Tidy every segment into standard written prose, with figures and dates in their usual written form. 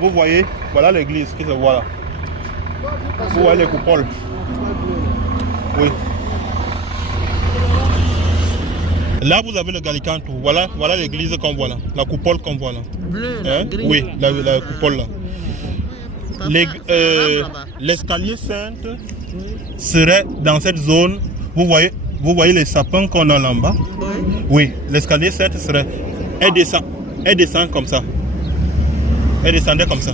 Vous voyez, voilà l'église qui se voit là. Vous voyez les coupoles. Oui. Là, vous avez le Gallicanto. Voilà, voilà l'église qu'on voit là. La coupole qu'on voit là. Bleu, Hein? Oui, la coupole là. L'escalier Sainte serait dans cette zone. Vous voyez les sapins qu'on a là en bas. Oui, l'escalier Sainte serait. Elle descend comme ça. Elle descendait comme ça.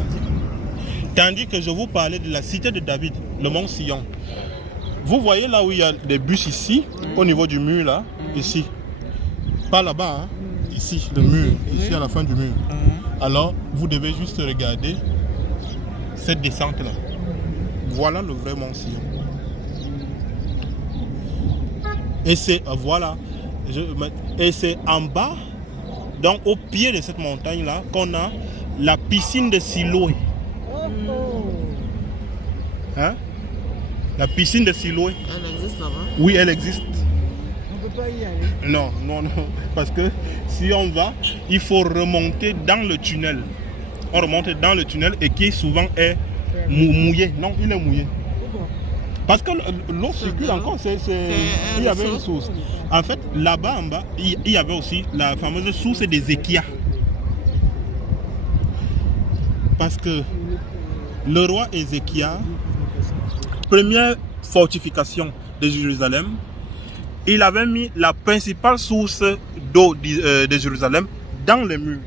Tandis que je vous parlais de la cité de David, le mont Sion. Vous voyez là où il y a des bus ici, au niveau du mur là, ici. Pas là-bas, hein? Ici, le mur, ici à la fin du mur. Alors, vous devez juste regarder cette descente là. Voilà le vrai mont Sion. Et c'est, voilà, et c'est en bas, donc au pied de cette montagne là, qu'on a la piscine de Siloé. Hein? La piscine de Siloé. Elle existe là-bas? Oui, elle existe. On ne peut pas y aller. Non, parce que si on va, il faut remonter dans le tunnel. On remonte dans le tunnel et qui souvent est mouillé. Non, il est mouillé. Pourquoi? Parce que l'eau circule encore, il y avait une source. En fait, là-bas en bas, il y avait aussi la fameuse source des Échia. Parce que le roi Ézéchias, première fortification de Jérusalem, il avait mis la principale source d'eau de Jérusalem dans les murs.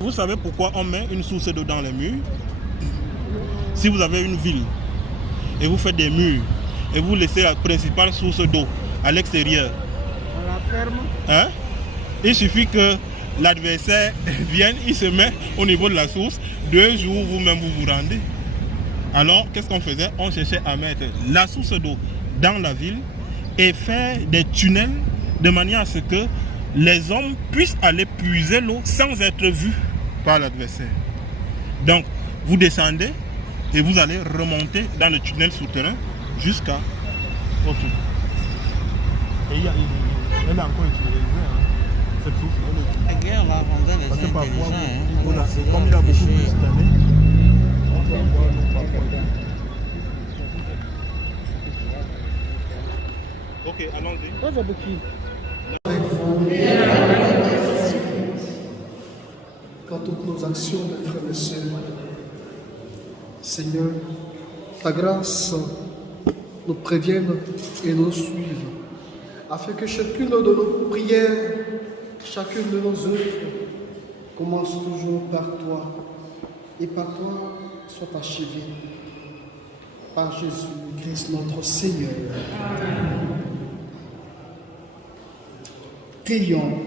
Vous savez pourquoi on met une source d'eau dans les murs? Si vous avez une ville et vous faites des murs et vous laissez la principale source d'eau à l'extérieur, On la ferme. hein? Il suffit que l'adversaire vienne, il se met au niveau de la source, 2 jours vous-même vous vous rendez. Alors qu'est-ce qu'on faisait? On cherchait à mettre la source d'eau dans la ville et faire des tunnels de manière à ce que les hommes puissent aller puiser l'eau sans être vus par l'adversaire. Donc vous descendez et vous allez remonter dans le tunnel souterrain jusqu'à votre. Et elle est encore utilisée, hein, cette source. La guerre va rendre les Parce que gens parfois, intelligents. comme il y a beaucoup plus cette année, on peut avoir l'eau parfois. Ok, allons-y. Quand toutes nos actions de frères et sœurs, Seigneur, ta grâce nous prévienne et nous suive, afin que chacune de nos prières, chacune de nos œuvres commence toujours par toi et par toi soit achevée. Par Jésus-Christ notre Seigneur. Prions.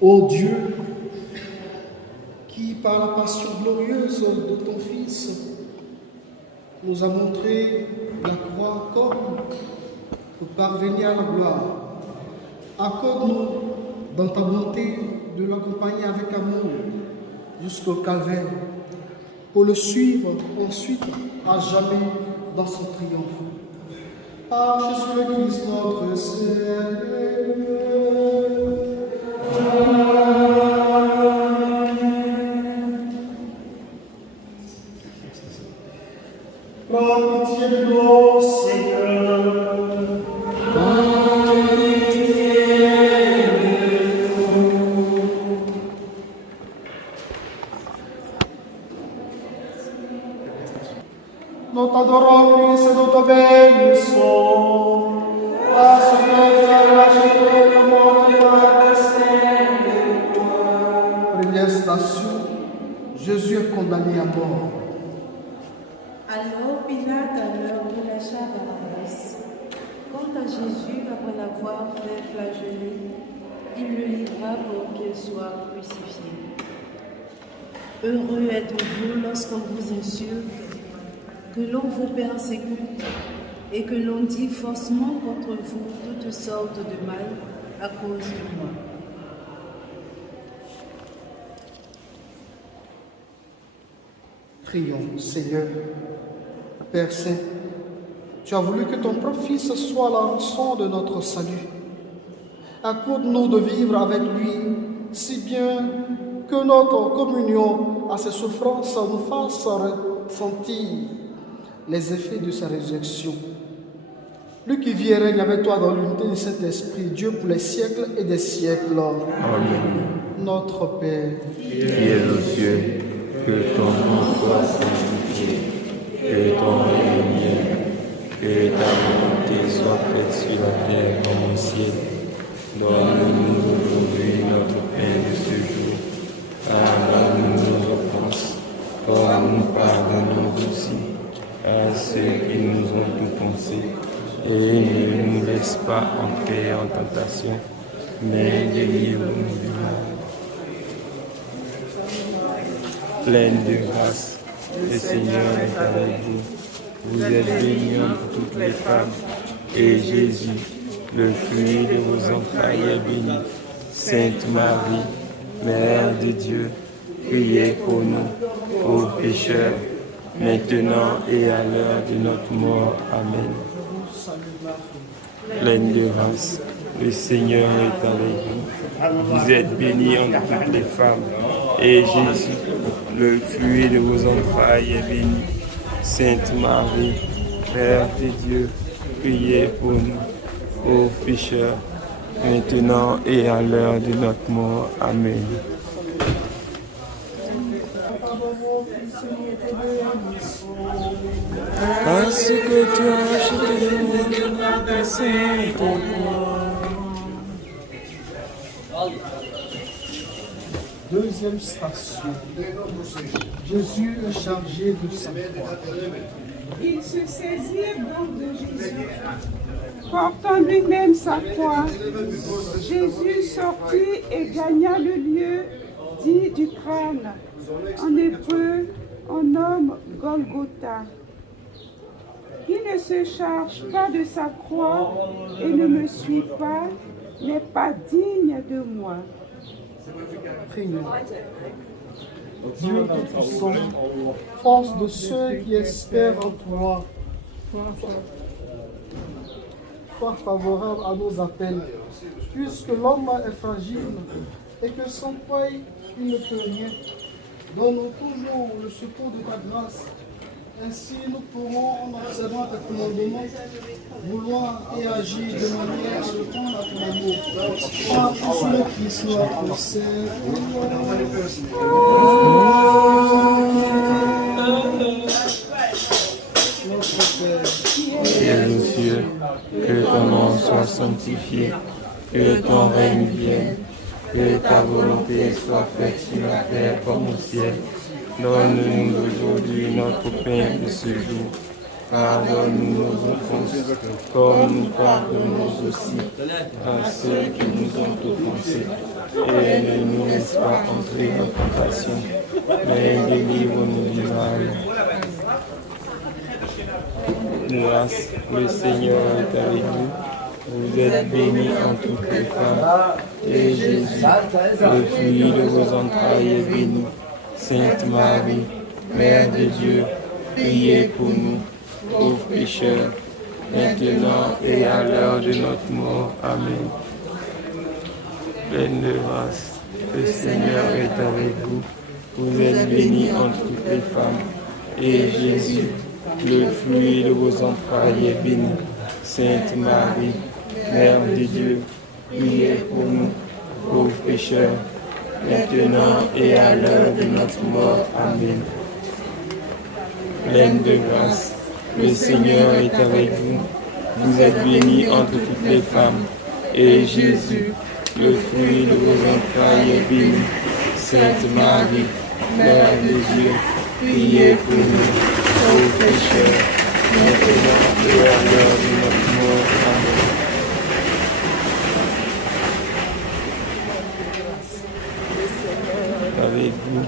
Ô Dieu, qui par la passion glorieuse de ton Fils nous a montré la croix comme pour parvenir à la gloire, accorde-nous dans ta bonté de l'accompagner avec amour jusqu'au calvaire, pour le suivre ensuite à jamais dans son triomphe. Par Jésus-Christ notre Seigneur. Prends pitié de nous, Seigneur. Prends pitié de nous. Nous t'adorons, Christ, et nous te bénissons. Parce que tu as racheté le monde de la destinée de toi. Première station, Jésus est condamné à mort. Alors Pilate leur relâcha Barabbas. Quant à Jésus, après l'avoir fait flageller, il le livra pour qu'il soit crucifié. Heureux êtes-vous lorsqu'on vous insulte, que l'on vous persécute et que l'on dit faussement contre vous toutes sortes de mal à cause de moi. Prions, Seigneur. Père Saint, tu as voulu que ton propre Fils soit la rançon de notre salut. Accorde-nous de vivre avec lui si bien que notre communion à ses souffrances nous fasse ressentir les effets de sa résurrection. Lui qui vit et règne avec toi dans l'unité du Saint-Esprit, Dieu pour les siècles et des siècles. Amen. Notre Père, Qui es aux cieux, que ton nom soit sanctifié, que ton règne vienne, que ta volonté soit faite sur la terre comme au ciel. Donne-nous aujourd'hui notre pain de ce jour. Pardonne-nous nos offenses, comme nous pardonnons aussi à ceux qui nous ont offensés. Et ne nous laisse pas entrer en tentation, mais délivre-nous du mal. Pleine de grâce, le Seigneur est avec vous. Vous êtes bénie entre toutes les femmes, et Jésus, le fruit de vos entrailles, est béni. Sainte Marie, Mère de Dieu, priez pour nous, pauvres pécheurs, maintenant et à l'heure de notre mort. Amen. Pleine de grâce, le Seigneur est avec vous. Vous êtes bénie entre toutes les femmes, et Jésus, le fruit de vos entrailles, est béni. Sainte Marie, Mère de Dieu, priez pour nous, pauvres pécheurs, maintenant et à l'heure de notre mort. Amen. Parce que tu as acheté le monde par ta sainte croix. deuxième station. Jésus est chargé de sa croix. Il se saisit donc de Jésus. Portant lui-même sa croix, Jésus sortit et gagna le lieu dit du crâne. En hébreu, on nomme Golgotha. Qui ne se charge pas de sa croix et ne me suit pas, n'est pas digne de moi. Prions. Dieu Tout-Puissant, force de ceux qui espèrent en toi, sois favorable à nos appels, puisque l'homme est fragile et que sans toi il ne peut rien. Donne-nous toujours le secours de ta grâce. Ainsi, nous pourrons, en observant tes commandements, vouloir et agir de manière à répondre à ton amour. Par celui qui soit au ciel. Notre Père, Qui es aux cieux, que ton nom soit sanctifié, que ton règne vienne, que ta volonté soit faite sur la terre comme au ciel. Donne-nous aujourd'hui notre pain de ce jour. Pardonne-nous nos offenses, comme nous pardonnons aussi à ceux qui nous ont offensés. Et ne nous laisse pas entrer en tentation, mais délivre-nous du mal. Grâce, le Seigneur est avec vous. Vous êtes bénie en toutes les femmes, et Jésus, le fruit de vos entrailles, est béni. Sainte Marie, Mère de Dieu, priez pour nous, pauvres pécheurs, maintenant et à l'heure de notre mort. Amen. Pleine de grâce, le Seigneur est avec vous. Vous êtes bénie entre toutes les femmes, et Jésus, le fruit de vos entrailles, est béni. Sainte Marie, Mère de Dieu, priez pour nous, pauvres pécheurs, maintenant et à l'heure de notre mort. Amen. Pleine de grâce, le Seigneur est avec vous. Vous êtes bénie entre toutes les femmes, et Jésus, le fruit de vos entrailles, est béni. Sainte Marie, Mère de Dieu, priez pour nous, pauvres pécheurs, maintenant et à l'heure de notre mort. Amen. Avec vous,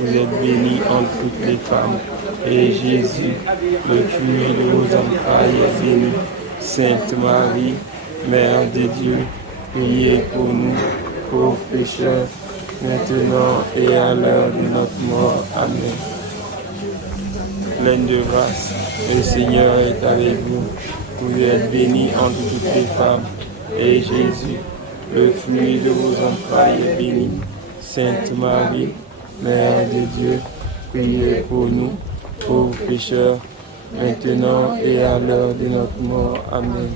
vous êtes bénie entre toutes les femmes, et Jésus, le fruit de vos entrailles, est béni. Sainte Marie, Mère de Dieu, priez pour nous, pauvres pécheurs, maintenant et à l'heure de notre mort. Amen. Pleine de grâce, le Seigneur est avec vous. Vous êtes bénie entre toutes les femmes, et Jésus, le fruit de vos entrailles, est béni. Sainte Marie, Mère de Dieu, priez pour nous, pauvres pécheurs, maintenant et à l'heure de notre mort. Amen.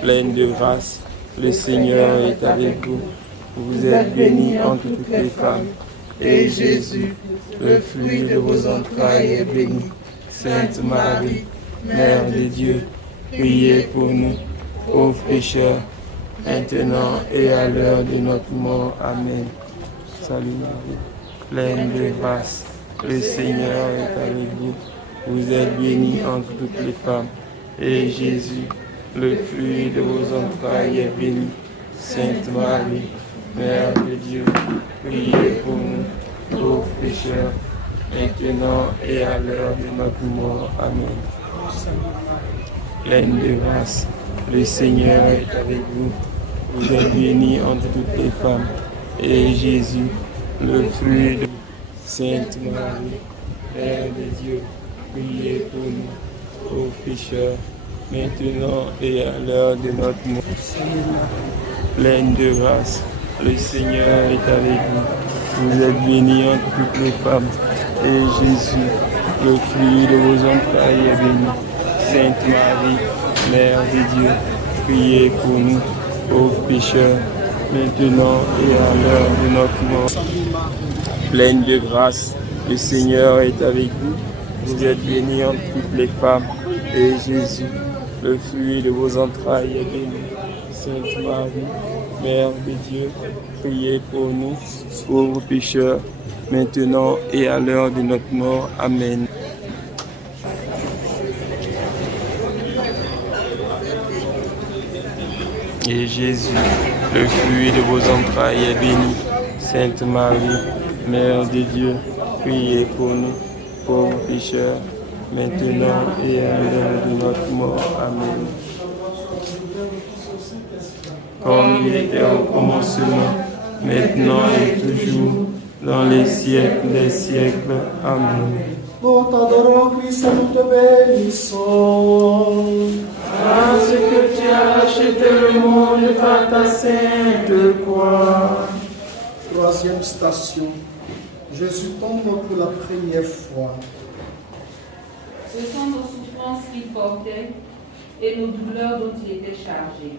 Pleine de grâce, le Seigneur est avec vous. Vous êtes bénie entre toutes les femmes, et Jésus, le fruit de vos entrailles, est béni. Sainte Marie, Mère de Dieu, priez pour nous, pauvres pécheurs, maintenant et à l'heure de notre mort. Amen. Salut Marie, pleine de grâce, le Seigneur est avec vous. Vous êtes bénie entre toutes les femmes, et Jésus, le fruit de vos entrailles, est béni. Sainte Marie, Mère de Dieu, priez pour nous, pauvres pécheurs, maintenant et à l'heure de notre mort. Amen. Pleine de grâce, le Seigneur est avec vous. Vous êtes bénie entre toutes les femmes, et Jésus, le fruit de Sainte Marie, Mère de Dieu, priez pour nous, pauvres pécheurs, maintenant et à l'heure de notre mort. Pleine de grâce, le Seigneur est avec vous. Vous êtes bénie entre toutes les femmes, et Jésus, le fruit de vos entrailles, est béni. Sainte Marie, Mère de Dieu, priez pour nous, pauvres pécheurs, maintenant et à l'heure de notre mort. Pleine de grâce, le Seigneur est avec vous. Vous êtes bénie entre toutes les femmes, et Jésus, le fruit de vos entrailles, est béni. Sainte Marie, Mère de Dieu, priez pour nous, pauvres pécheurs, maintenant et à l'heure de notre mort. Amen. Et Jésus, le fruit de vos entrailles, est béni. Sainte Marie, Mère de Dieu, priez pour nous, pauvres pécheurs, maintenant et à l'heure de notre mort. Amen. Comme il était au commencement, maintenant et toujours, dans les siècles des siècles. Amen. Nous t'adorons, Christ, et nous te bénissons. Parce que tu as acheté le monde par ta sainte croix. Troisième station. Jésus tombe pour la première fois. Ce sont nos souffrances qu'il portait et nos douleurs dont il était chargé.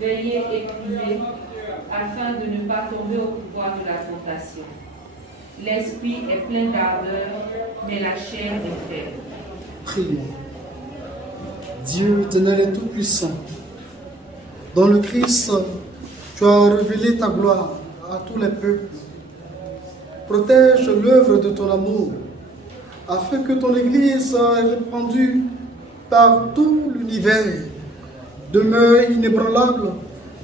Veillez et priez afin de ne pas tomber au pouvoir de la tentation. L'esprit est plein d'ardeur, mais la chair est faible. Prions. Dieu, Éternel et Tout-Puissant, dans le Christ, tu as révélé ta gloire à tous les peuples. Protège l'œuvre de ton amour, afin que ton Église, répandue par tout l'univers, demeure inébranlable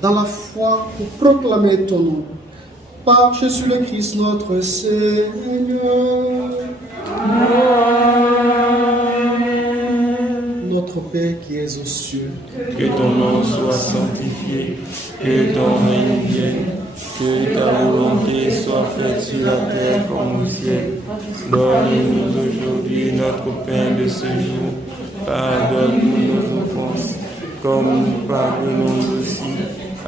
dans la foi pour proclamer ton nom. Par Jésus le Christ, notre Seigneur. Notre Père qui es aux cieux, Que ton nom soit sanctifié, que ton règne vienne, que ta volonté soit faite sur la terre comme au ciel. Donne-nous aujourd'hui notre pain de ce jour. Pardonne-nous nos offenses, comme nous pardonnons aussi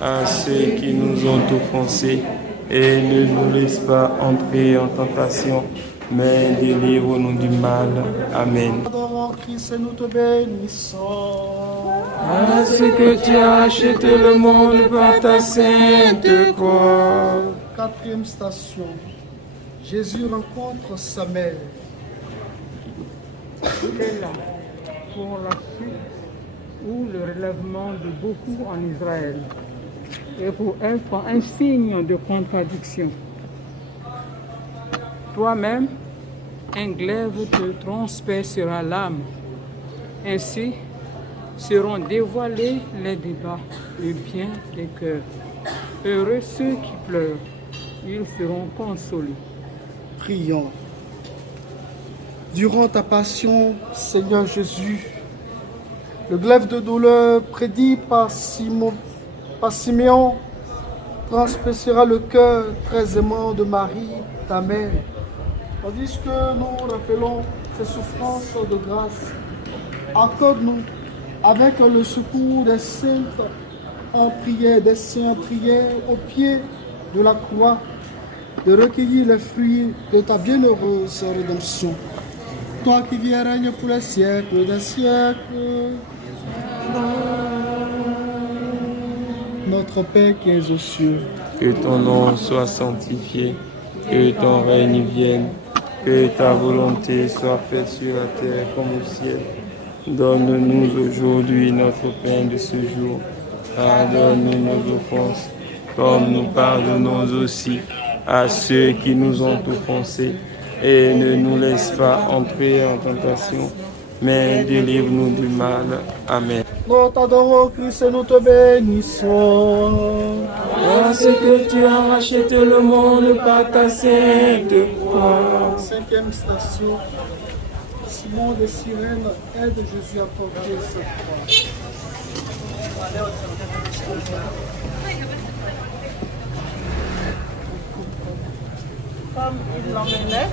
à ceux qui nous ont offensés. Et ne nous laisse pas entrer en tentation, mais délivre-nous du mal. Amen. adorons Christ et nous te bénissons. Parce que tu as acheté le monde par ta sainte croix. Quatrième station. Jésus rencontre sa mère. est là pour la chute ou le relèvement de beaucoup en Israël et pour être un signe de contradiction. Toi-même, un glaive te transpercera l'âme. Ainsi seront dévoilés les débats, le bien des cœurs. Heureux ceux qui pleurent, ils seront consolés. Prions. Durant ta passion, Seigneur Jésus, le glaive de douleur prédit par Siméon transpercera le cœur très aimant de Marie, ta mère. Tandis que nous rappelons ces souffrances de grâce, accorde-nous, avec le secours des saintes, en prière des saints prières au pied de la croix, de recueillir les fruits de ta bienheureuse rédemption. Toi qui viens règne pour les siècles des siècles. Notre Père qui es aux cieux, que ton nom soit sanctifié, que ton règne vienne, que ta volonté soit faite sur la terre comme au ciel. Donne-nous aujourd'hui notre pain de ce jour. Pardonne-nous nos offenses, comme nous pardonnons aussi à ceux qui nous ont offensés. Et ne nous laisse pas entrer en tentation, mais délivre-nous du mal. Amen. nous t'adorons Christ et nous te bénissons. Parce que tu as racheté le monde par ta sainte croix. Cinquième station, Simon de Cyrène aide Jésus à porter sa croix. Comme ils l'emmenaient,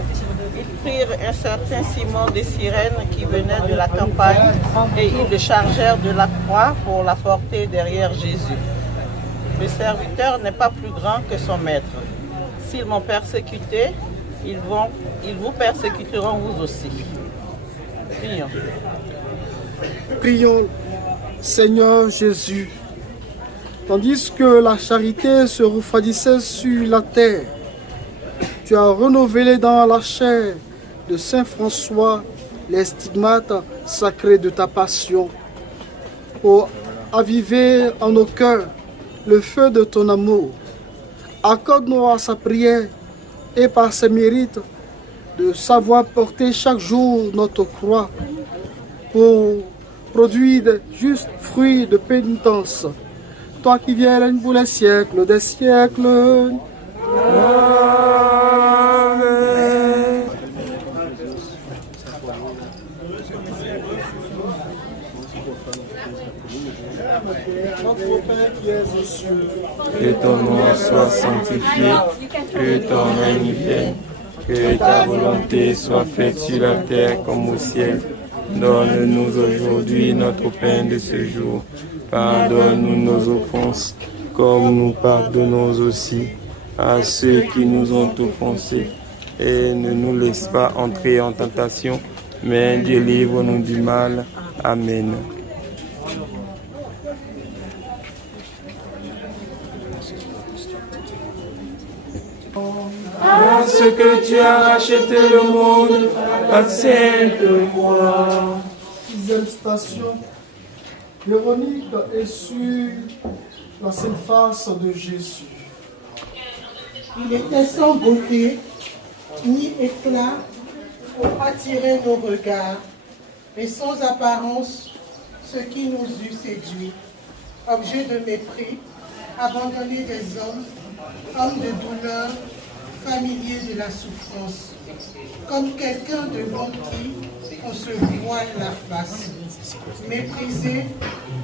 ils prirent un certain Simon de Cyrène qui venait de la campagne et ils le chargèrent de la croix pour la porter derrière Jésus. Le serviteur n'est pas plus grand que son maître. S'ils m'ont persécuté, ils vous persécuteront vous aussi. Prions. Prions, Seigneur Jésus, tandis que la charité se refroidissait sur la terre, tu as renouvelé dans la chair de Saint François les stigmates sacrés de ta passion, pour aviver en nos cœurs le feu de ton amour. Accorde-nous à sa prière et par ses mérites de savoir porter chaque jour notre croix pour produire de justes fruits de pénitence. Toi qui viens règne pour les siècles des siècles. Notre Père qui es aux cieux, Que ton nom soit sanctifié, que ton règne vienne, que ta volonté soit faite sur la terre comme au ciel. Donne-nous aujourd'hui notre pain de ce jour. Pardonne-nous nos offenses, comme nous pardonnons aussi à ceux qui nous ont offensés. Et ne nous laisse pas entrer en tentation, mais délivre-nous du mal. Amen. Parce que tu as racheté le monde par sainte croix. sixième station, Véronique est sur la sainte face de Jésus. Il était sans beauté, ni éclat pour attirer nos regards, mais sans apparence, ce qui nous eût séduit. Objet de mépris, abandonné des hommes de douleur, familier de la souffrance, comme quelqu'un devant qui on se voile la face. Méprisé,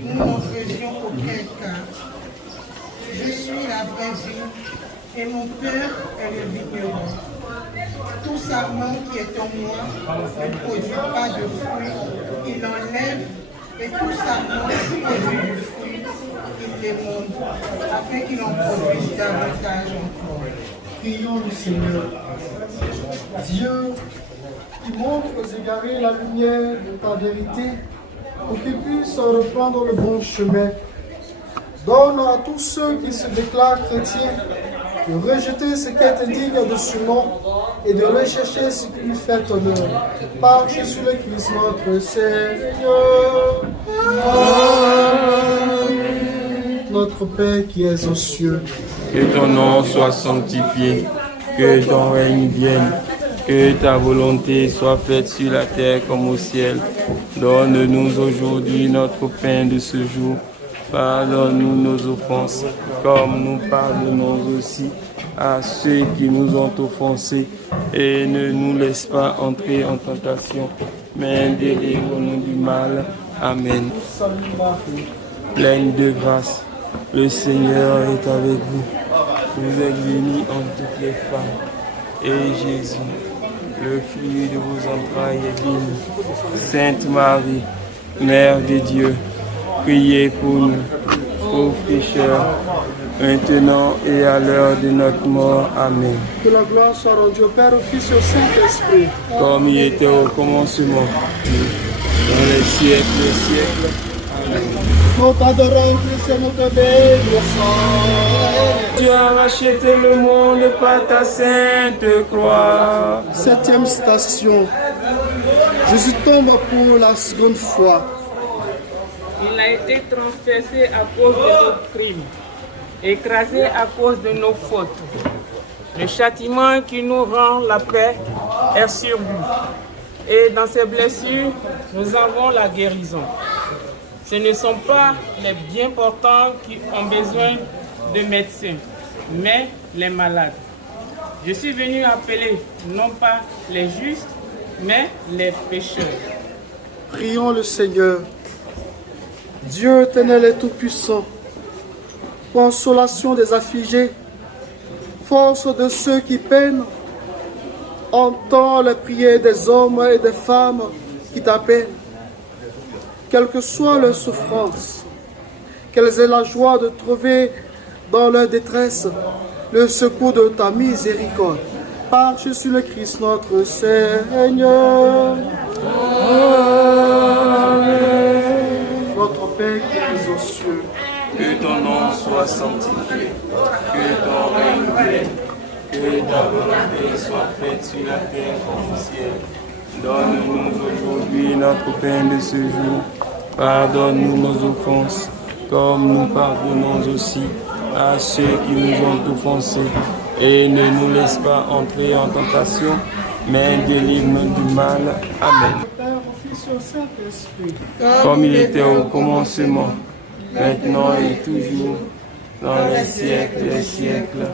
nous n'en faisions aucun cas. Je suis la vraie vie et mon père est le vigneron. Tout sarment qui est en moi ne produit pas de fruits, il enlève, et tout sarment qui produit du fruit, il l'émonde, afin qu'il en produise davantage encore. Prions le Seigneur. Dieu, qui montre aux égarés la lumière de ta vérité, pour qu'ils puissent reprendre le bon chemin. Donne à tous ceux qui se déclarent chrétiens de rejeter ce qui est indigne de ce nom et de rechercher ce qui lui fait honneur. Par Jésus le Christ, notre Seigneur. Amen. Notre Père qui es aux cieux, Que ton nom soit sanctifié, que ton règne vienne, que ta volonté soit faite sur la terre comme au ciel. Donne-nous aujourd'hui notre pain de ce jour. Pardonne-nous nos offenses, comme nous pardonnons aussi à ceux qui nous ont offensés. Et ne nous laisse pas entrer en tentation, mais délivre-nous du mal. Amen. salut Marie, Pleine de grâce, le Seigneur est avec vous. Vous êtes bénie entre toutes les femmes. Et Jésus, le fruit de vos entrailles, est béni. Sainte Marie, Mère de Dieu, priez pour nous, pauvres pécheurs, maintenant et à l'heure de notre mort. Amen. Que la gloire soit rendue au Père, au Fils et au Saint-Esprit. Comme il était au commencement, dans les siècles des siècles. Amen. Nous t'adorons, Christ, et nous te bénissons. Tu as racheté le monde par ta sainte croix. 7e station. Jésus tombe pour la seconde fois. Il a été transpercé à cause de nos crimes, écrasé à cause de nos fautes. Le châtiment qui nous rend la paix est sur lui. Et dans ses blessures, nous avons la guérison. Ce ne sont pas les bien portants qui ont besoin de médecins, mais les malades. Je suis venu appeler non pas les justes, mais les pécheurs. Prions le Seigneur. Dieu éternel et tout-puissant, consolation des affligés, force de ceux qui peinent, entends les prières des hommes et des femmes qui t'appellent. Quelle que soit leur souffrance, qu'elles aient la joie de trouver dans leur détresse le secours de ta miséricorde. Par Jésus le Christ notre Seigneur. Amen. Notre Père qui es aux cieux, Que ton nom soit sanctifié, que ton règne vienne, que ta volonté soit faite sur la terre comme au ciel. Donne-nous aujourd'hui notre pain de ce jour. Pardonne-nous nos offenses, comme nous pardonnons aussi à ceux qui nous ont offensés. Et ne nous laisse pas entrer en tentation, mais délivre-nous du mal. Amen. Père, au Fils et au Saint-Esprit. Comme il était au commencement, maintenant et toujours, dans les siècles des siècles.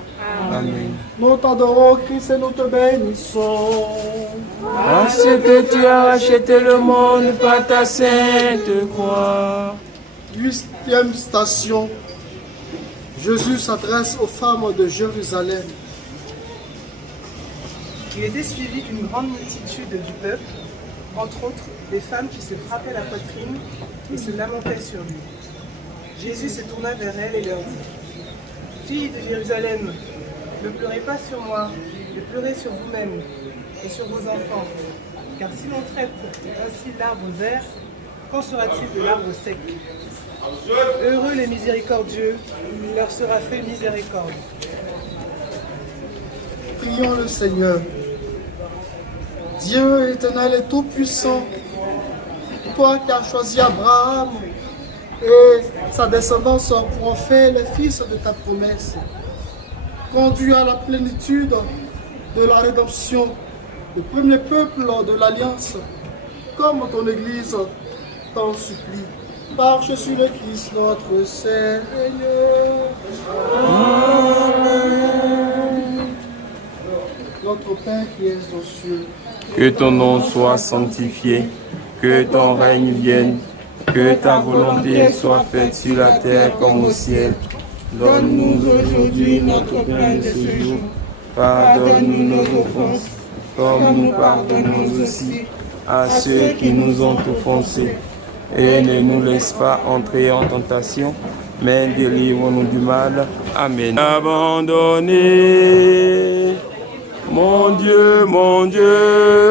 Amen. Nous t'adorons, Christ, et nous te bénissons. Parce que tu as racheté le monde par ta sainte croix. 8e station. Jésus s'adresse aux femmes de Jérusalem. Il était suivi d'une grande multitude du peuple, entre autres des femmes qui se frappaient la poitrine et se lamentaient sur lui. Jésus se tourna vers elles et leur dit: Filles de Jérusalem, ne pleurez pas sur moi, mais pleurez sur vous-mêmes et sur vos enfants. Car si l'on traite ainsi l'arbre vert, qu'en sera-t-il de l'arbre sec? Heureux les miséricordieux, il leur sera fait miséricorde. Prions le Seigneur. Dieu éternel et tout-puissant, toi qui as choisi Abraham et sa descendance pour en faire les fils de ta promesse, conduis à la plénitude de la rédemption, le premier peuple de l'Alliance, comme ton Église t'en supplie. Par Jésus le Christ, notre Seigneur. Amen. Notre Père qui es aux cieux, Que ton nom soit sanctifié, que ton règne vienne, que ta volonté soit faite sur la terre comme au ciel. Donne-nous aujourd'hui notre pain de ce jour. Pardonne-nous nos offenses, comme nous pardonnons aussi à ceux qui nous ont offensés. Et ne nous laisse pas entrer en tentation, mais délivre-nous du mal. Amen. Abandonné, mon Dieu,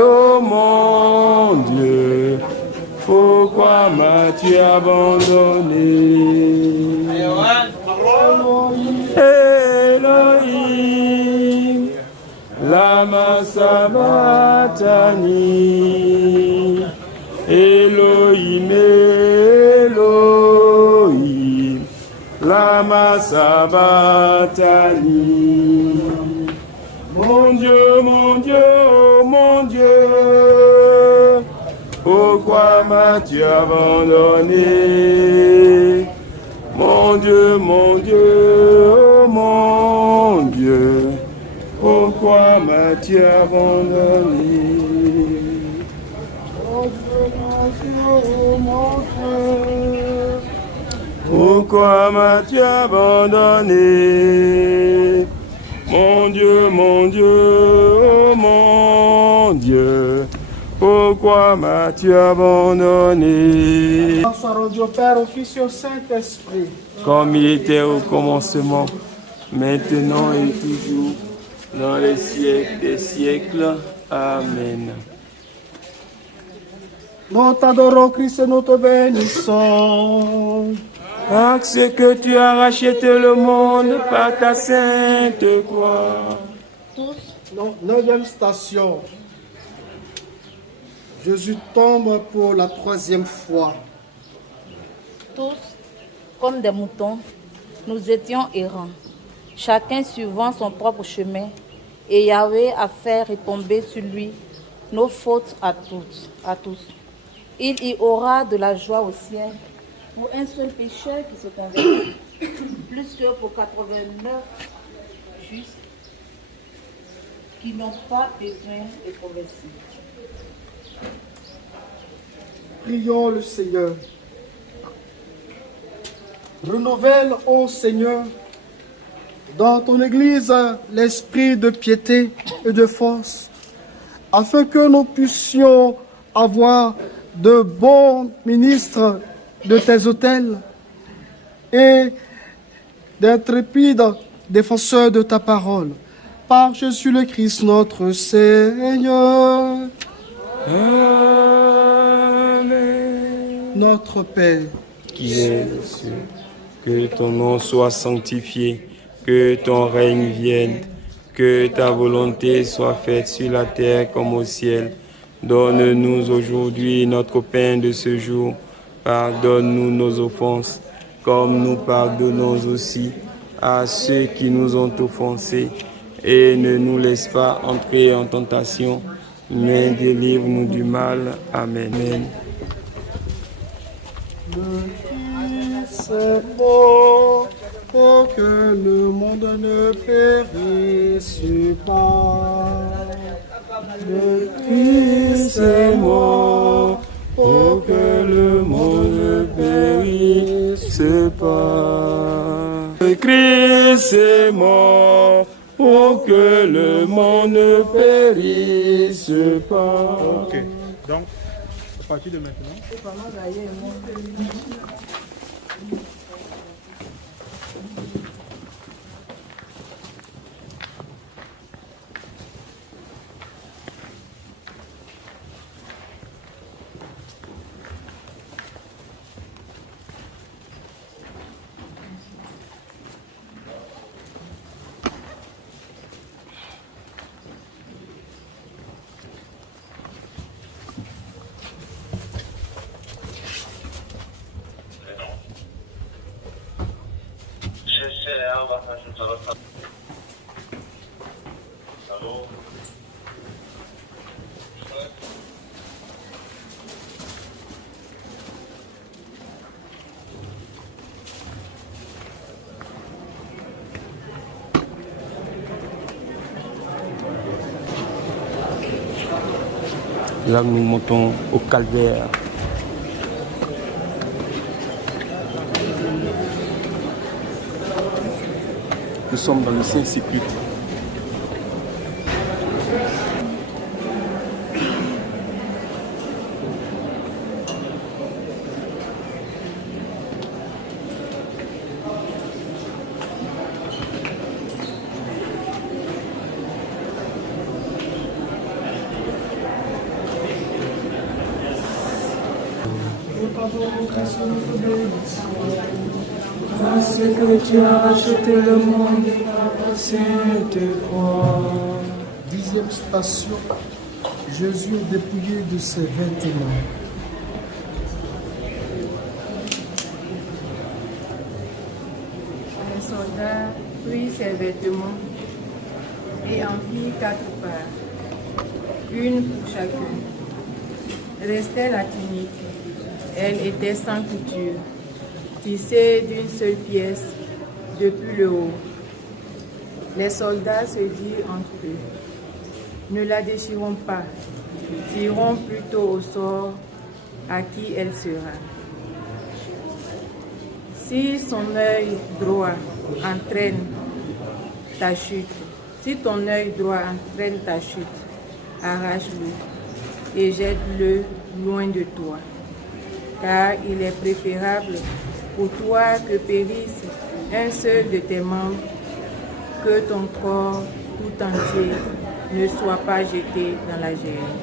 oh mon Dieu, pourquoi m'as-tu abandonné? Elohim, lama sabachthani. Elohim, Elohim, lama sabachthani. Mon Dieu, oh mon Dieu, pourquoi m'as-tu abandonné? Mon Dieu, oh mon Dieu, pourquoi m'as-tu abandonné? Pourquoi m'as-tu abandonné? Mon Dieu, oh mon Dieu, Pourquoi m'as-tu abandonné? Soit rendu au Père, au Fils et au Saint-Esprit. Comme il était au commencement, maintenant et toujours, dans les siècles des siècles. Amen. Nous t'adorons, Christ, et nous te bénissons. Parce que tu as racheté le monde par ta sainte croix. Non, 9e station. Jésus tombe pour la 3e fois. Tous, comme des moutons, nous étions errants, chacun suivant son propre chemin, et Yahweh a fait retomber sur lui nos fautes à tous. Il y aura de la joie au ciel pour un seul pécheur qui se convertit, plus que pour 89 justes qui n'ont pas besoin de convertir. Prions le Seigneur. Renouvelle, ô Seigneur, dans ton Église, l'esprit de piété et de force, afin que nous puissions avoir de bons ministres de tes autels et d'intrépides défenseurs de ta parole. Par Jésus le Christ, notre Seigneur. Amen. Notre Père, qui est aux cieux, que ton nom soit sanctifié, que ton règne vienne, que ta volonté soit faite sur la terre comme au ciel. Donne-nous aujourd'hui notre pain de ce jour. Pardonne-nous nos offenses, comme nous pardonnons aussi à ceux qui nous ont offensés. Et ne nous laisse pas entrer en tentation, mais délivre-nous du mal. Amen. le Fils est mort pour que le monde ne périsse pas. Le Christ est mort pour que le monde ne périsse pas. Le Christ est mort pour que le monde ne périsse pas. Ok, donc à partir de maintenant. Là, nous montons au calvaire. Nous sommes dans le Saint-Sépulcre. Parce que tu as racheté le monde par cette croix. 10e station, Jésus est dépouillé de ses vêtements. Un soldat prit ses vêtements et en fit 4 parts, une pour chacun. Restait la tunique. Elle était sans couture, tissée d'une seule pièce depuis le haut. Les soldats se dirent entre eux, ne la déchirons pas, tirons plutôt au sort à qui elle sera. Si son œil droit entraîne ta chute, si ton œil droit entraîne ta chute, arrache-le. et jette-le loin de toi. Car il est préférable pour toi que périsse un seul de tes membres, que ton corps tout entier ne soit pas jeté dans la géhenne.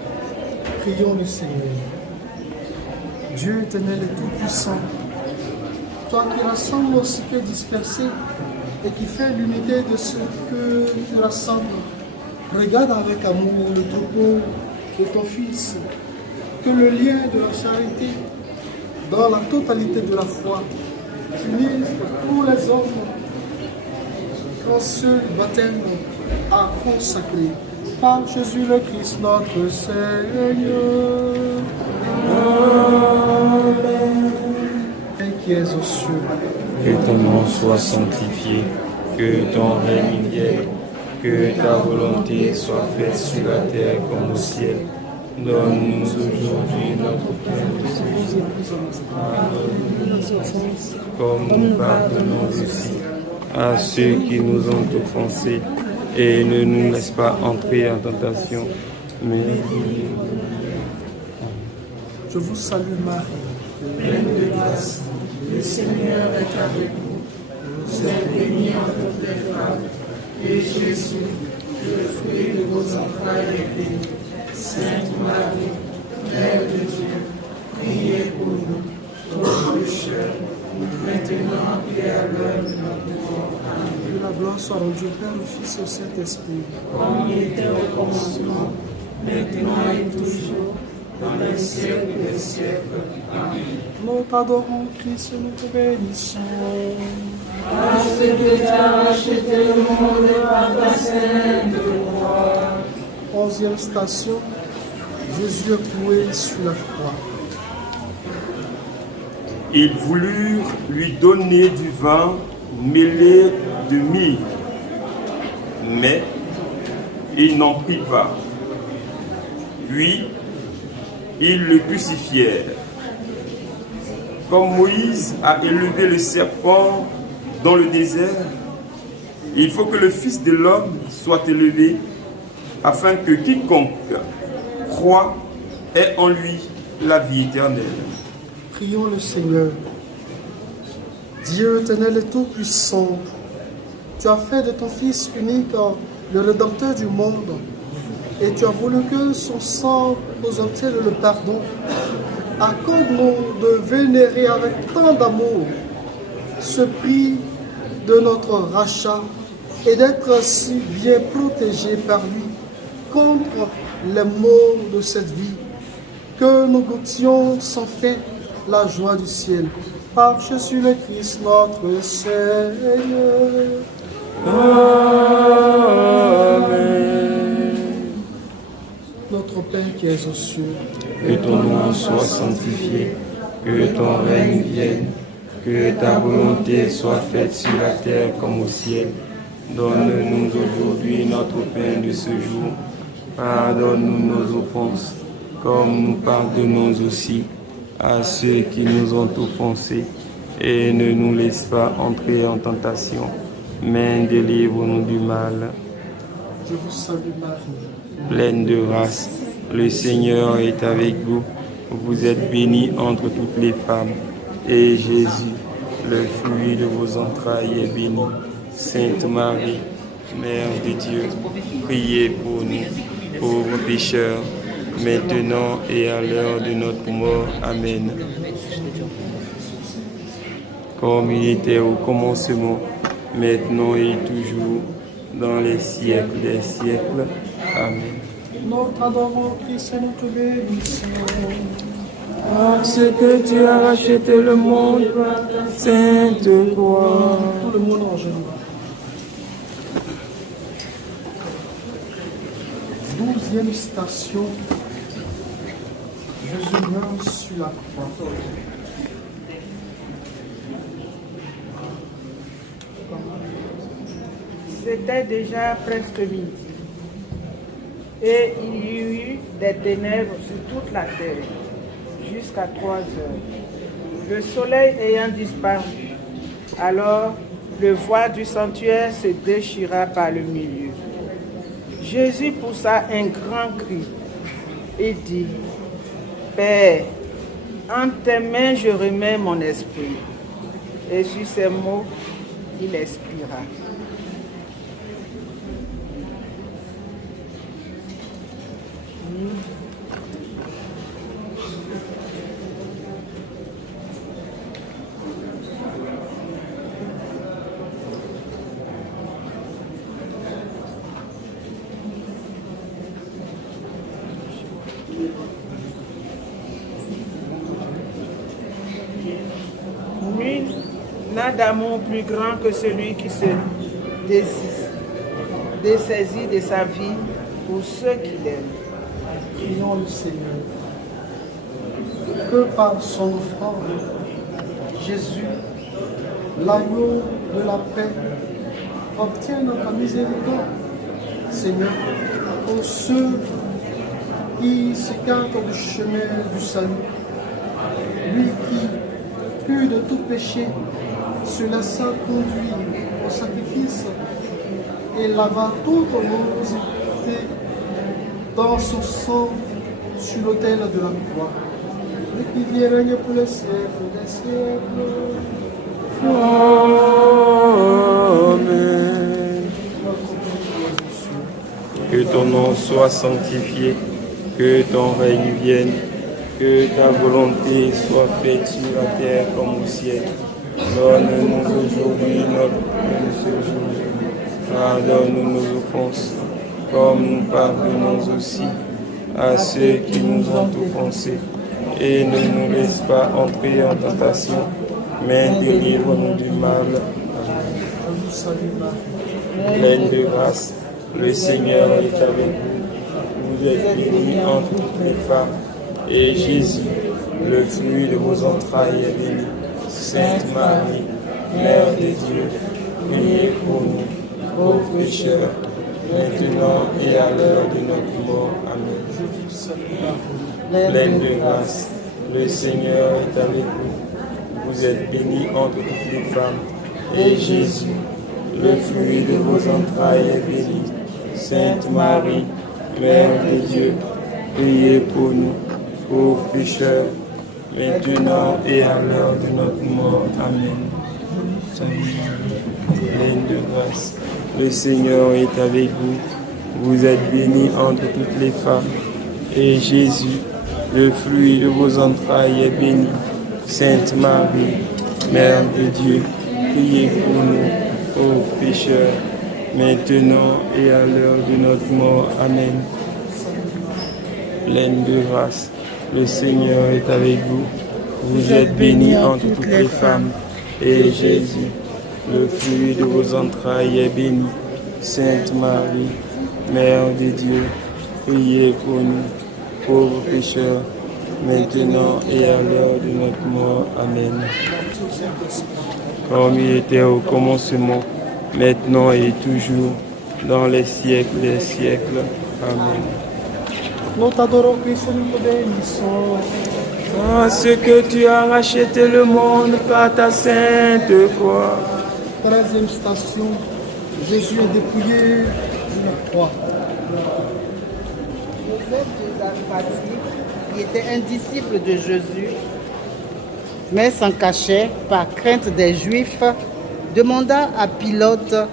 Prions le Seigneur. Dieu éternel et tout-puissant, toi qui rassembles aussi que dispersés et qui fais l'unité de ce que tu rassembles, regarde avec amour le troupeau de ton Fils, que le lien de la charité dans la totalité de la foi unisse tous les hommes qu'un seul baptême a consacré. Par Jésus le Christ notre Seigneur. Amen. Père qui es aux cieux, que ton nom soit sanctifié, que ton règne vienne, que ta volonté soit faite sur la terre comme au ciel. Donne-nous aujourd'hui notre pain de ce jour. Pardonne-nous nos offenses, comme nous pardonnons aussi à ceux qui nous ont offensés. Et ne nous laisse pas entrer en tentation, mais je vous salue Marie, pleine de grâce, le Seigneur est avec vous. Vous êtes bénie entre toutes les femmes, et Jésus, le fruit de vos entrailles, est béni. Sainte Marie, Mère de Dieu, priez pour nous, pauvres pécheurs, maintenant et à l'heure de notre mort. Amen. Que la gloire soit rendue au Père, au Fils et au Saint-Esprit. Comme il était au commencement, maintenant et toujours, dans les siècles des siècles. Amen. Nous t'adorons, Christ, nous te bénissons. Parce que tu as racheté le monde par ta sainte croix. 11e station, Jésus est cloué sur la croix. ils voulurent lui donner du vin mêlé de myrrhe, mais il n'en prit pas. Puis, ils le crucifièrent. Comme Moïse a élevé le serpent dans le désert, il faut que le Fils de l'homme soit élevé, afin que quiconque croit ait en lui la vie éternelle. Prions le Seigneur. Dieu éternel et tout-puissant, tu as fait de ton Fils unique le Rédempteur du monde, et tu as voulu que son sang nous obtienne le pardon. Accorde-nous de vénérer avec tant d'amour ce prix de notre rachat et d'être si bien protégés par lui contre les maux de cette vie, que nous goûtions sans fin la joie du ciel. Par Jésus le Christ notre Seigneur. Amen. Notre Père qui es aux cieux, que ton nom soit sanctifié, que ton règne vienne, que ta volonté soit faite sur la terre comme au ciel. Donne-nous aujourd'hui notre pain de ce jour. Pardonne-nous nos offenses, comme nous pardonnons aussi à ceux qui nous ont offensés. Et ne nous laisse pas entrer en tentation, mais délivre-nous du mal. je vous salue Marie, pleine de grâce, le Seigneur est avec vous. Vous êtes bénie entre toutes les femmes, et Jésus, le fruit de vos entrailles, est béni. Sainte Marie, Mère de Dieu, priez pour nous, pauvres pécheurs, maintenant et à l'heure de notre mort. Amen. Comme il était au commencement, maintenant et toujours, dans les siècles des siècles. Amen. nous t'adorons Christ et nous te bénissons. Parce que tu as racheté le monde par ta sainte croix. Tout le monde en genoux. 12e station, Jésus meurt sur la croix. C'était déjà presque midi, et il y eut des ténèbres sur toute la terre, jusqu'à 3 heures. Le soleil ayant disparu, alors le voile du sanctuaire se déchira par le milieu. Jésus poussa un grand cri et dit, Père, en tes mains je remets mon esprit. Et sur ces mots, il expira. Nul n'a d'amour plus grand que celui qui se dessaisit de sa vie pour ceux qu'il aime. Prions le Seigneur. Que par son offrande, Jésus, l'agneau de la paix, obtienne ta miséricorde, Seigneur, pour ceux qui s'écartent du chemin du salut. Lui qui, pur de tout péché, se laissa conduire au sacrifice et lava toute monosité dans son sang sur l'autel de la croix. Et qui vient régner pour les siècles des siècles. Amen. Que ton nom soit sanctifié, que ton règne vienne, que ta volonté soit faite sur la terre comme au ciel. Donne-nous aujourd'hui notre pain de ce jour. Pardonne-nous nos offenses, comme nous pardonnons aussi à ceux qui nous ont offensés. Et ne nous laisse pas entrer en tentation, mais délivre-nous du mal. Amen. Pleine de grâce, le Seigneur est avec vous. Vous êtes bénie entre toutes les femmes, et Jésus, le fruit de vos entrailles, est béni. Sainte Marie, Mère de Dieu, priez pour nous, pauvres pécheurs, maintenant et à l'heure de notre mort. Amen. Pleine de grâce, le Seigneur est avec vous. Vous êtes bénie entre toutes les femmes, et Jésus, le fruit de vos entrailles, est béni. Sainte Marie, Mère de Dieu, priez pour nous, pauvres pécheurs, maintenant et à l'heure de notre mort. Amen. Pleine de grâce, le Seigneur est avec vous. Vous êtes bénie entre toutes les femmes, et Jésus, le fruit de vos entrailles, est béni. Sainte Marie, Mère de Dieu, priez pour nous, pauvres pécheurs, maintenant et à l'heure de notre mort. Amen. Pleine de grâce, le Seigneur est avec vous. Vous êtes bénie entre toutes les femmes, et Jésus, le fruit de vos entrailles, est béni. Sainte Marie, Mère de Dieu, priez pour nous, pauvres pécheurs, maintenant et à l'heure de notre mort. Amen. Comme il était au commencement, maintenant et toujours, dans les siècles des siècles. Amen. Nous t'adorons, Christ, et nous te bénissons. Parce que tu as racheté le monde par ta sainte croix. 13e station, Jésus est dépouillé de la croix. Joseph de Arimathie, qui était un disciple de Jésus, mais s'en cachait par crainte des Juifs, demanda à Pilate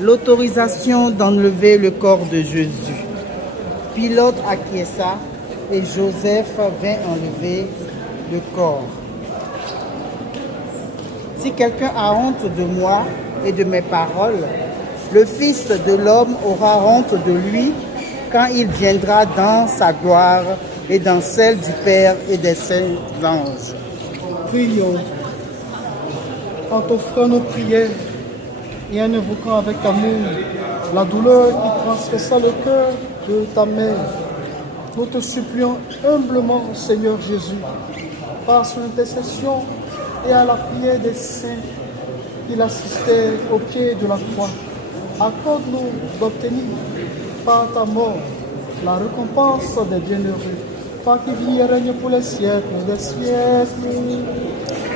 l'autorisation d'enlever le corps de Jésus. Pilate acquiesça et Joseph vint enlever le corps. Si quelqu'un a honte de moi et de mes paroles, le Fils de l'homme aura honte de lui quand il viendra dans sa gloire et dans celle du Père et des saints anges. Prions. En t'offrant nos prières et en évoquant avec amour la douleur qui transperça le cœur de ta mère, nous te supplions humblement, Seigneur Jésus, par son intercession et à la prière des saints qui l'assistaient au pied de la croix, accorde-nous d'obtenir par ta mort la récompense des bienheureux, toi qui vis et règnes pour les siècles des siècles.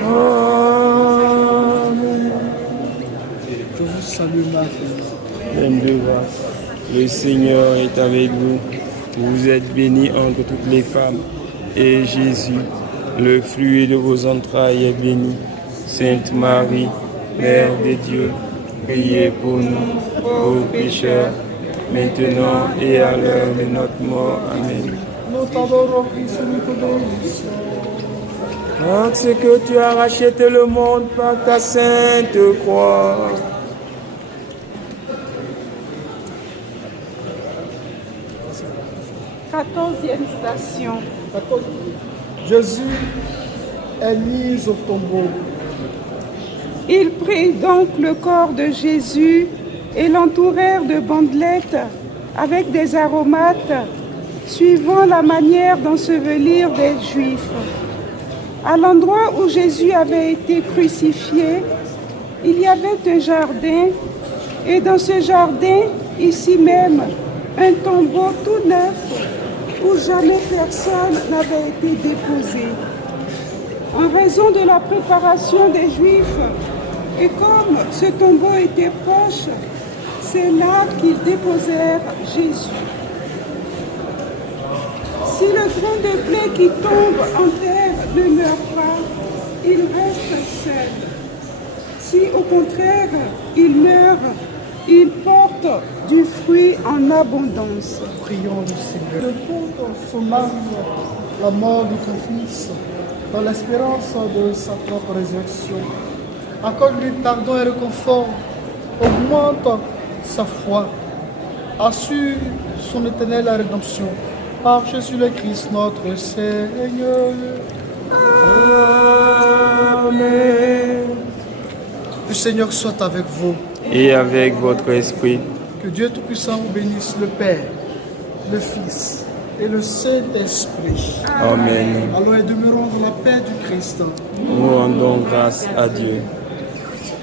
Amen. Je vous salue, Marie. Pleine de grâce, le Seigneur est avec vous. Vous êtes bénie entre toutes les femmes, et Jésus, le fruit de vos entrailles, est béni. Sainte Marie, Mère de Dieu, priez pour nous, pauvres pécheurs, maintenant et à l'heure de notre mort. Amen. Parce que tu as racheté le monde par ta sainte croix. Quatorzième station. Jésus est mis au tombeau. Ils prirent donc le corps de Jésus et l'entourèrent de bandelettes avec des aromates, suivant la manière d'ensevelir des Juifs. À l'endroit où Jésus avait été crucifié, il y avait un jardin, et dans ce jardin, ici même, un tombeau tout neuf, où jamais personne n'avait été déposé. En raison de la préparation des Juifs, et comme ce tombeau était proche, c'est là qu'ils déposèrent Jésus. Si le grain de blé qui tombe en terre ne meurt pas, il reste seul. Si au contraire il meurt, il porte du fruit en abondance. Prions le Seigneur. De toute son âme, la mort de ton Fils, dans l'espérance de sa propre résurrection. Accorde-lui pardon et réconfort, augmente sa foi, assure son éternelle rédemption. Par Jésus le Christ, notre Seigneur. Amen. Le Seigneur soit avec vous. Et avec votre esprit. Que Dieu Tout-Puissant vous bénisse, le Père, le Fils et le Saint-Esprit. Amen. Allons et demeurons dans la paix du Christ. Nous rendons grâce à Dieu.